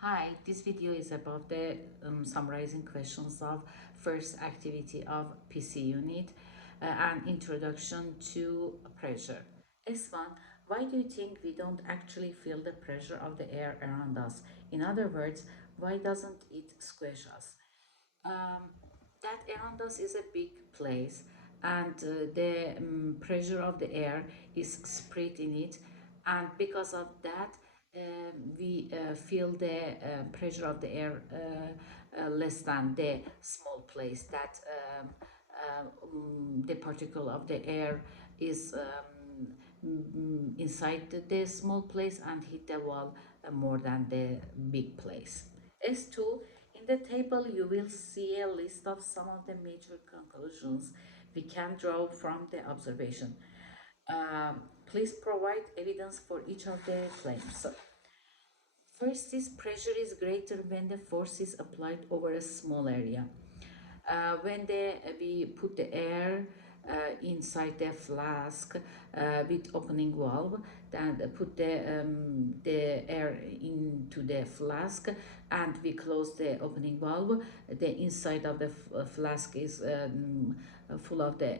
Hi, this video is about the summarizing questions of first activity of PC unit and introduction to pressure. S1, why do you think we don't actually feel the pressure of the air around us? In other words, why doesn't it squish us? Um, that around us is a big place and the pressure of the air is spread in it, and because of that we feel the pressure of the air less than the small place that the particle of the air is inside the small place and hit the wall more than the big place. S2, in the table you will see a list of some of the major conclusions we can draw from the observation. Please provide evidence for each of the claims. So, first is pressure is greater when the force is applied over a small area. We put the air inside the flask with opening valve, then put the air into the flask and we close the opening valve. The inside of the flask is full of the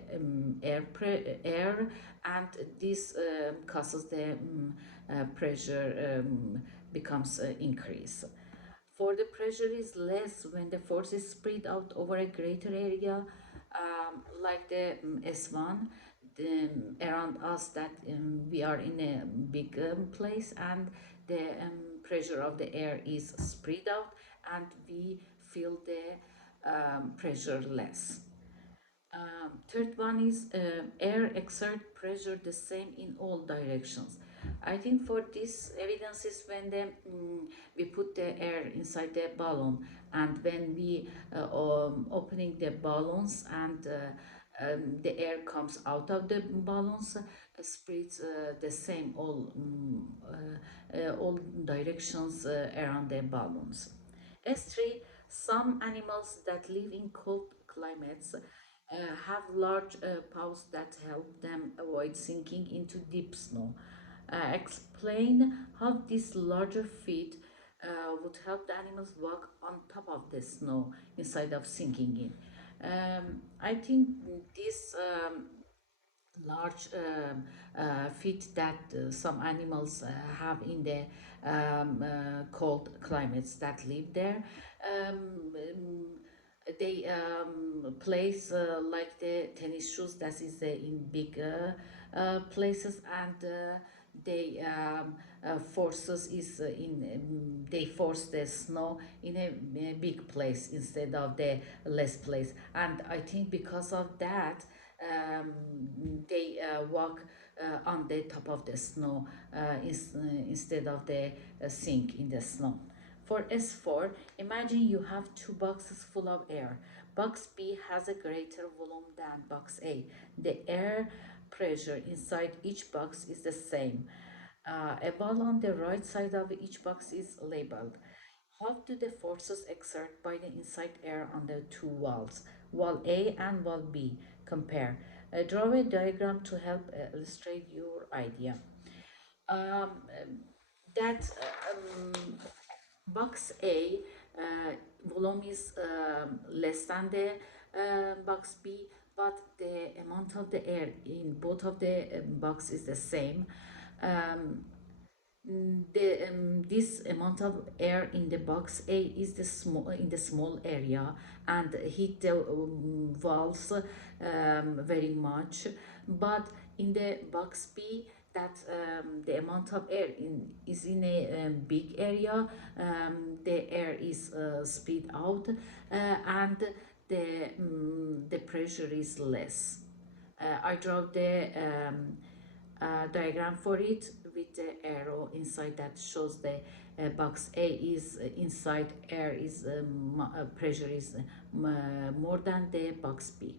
air, and this causes the pressure becomes increase. For the pressure is less when the force is spread out over a greater area, like the S1, around us, that we are in a big place and the pressure of the air is spread out and we feel the pressure less. Third one is air exert pressure the same in all directions. I think for this evidence is when we put the air inside the balloon, and when we opening the balloons and the air comes out of the balloons, spreads the same all directions around the balloons. S3, some animals that live in cold climates have large paws that help them avoid sinking into deep snow. Explain how these larger feet would help the animals walk on top of the snow instead of sinking in. I think this large feet that some animals have in the cold climates that live there. They place like the tennis shoes that is in big places, and they forces is they force the snow in a big place instead of the less place, and I think because of that um, they walk on the top of the snow instead of the sink in the snow. For S4, imagine you have two boxes full of air. Box B has a greater volume than box A. The air pressure inside each box is the same. A ball on the right side of each box is labeled. How do the forces exerted by the inside air on the two walls, wall A and wall B, compare? Draw a diagram to help illustrate your idea. Um, that box A volume is less than the box B, but the amount of the air in both of the box is the same. This amount of air in the box A is the small in the small area and hit the walls very much, but in the box B that the amount of air is in a big area, the air is spread out and the pressure is less. I draw the diagram for it with the arrow inside that shows the box A is inside air is pressure is more than the box B.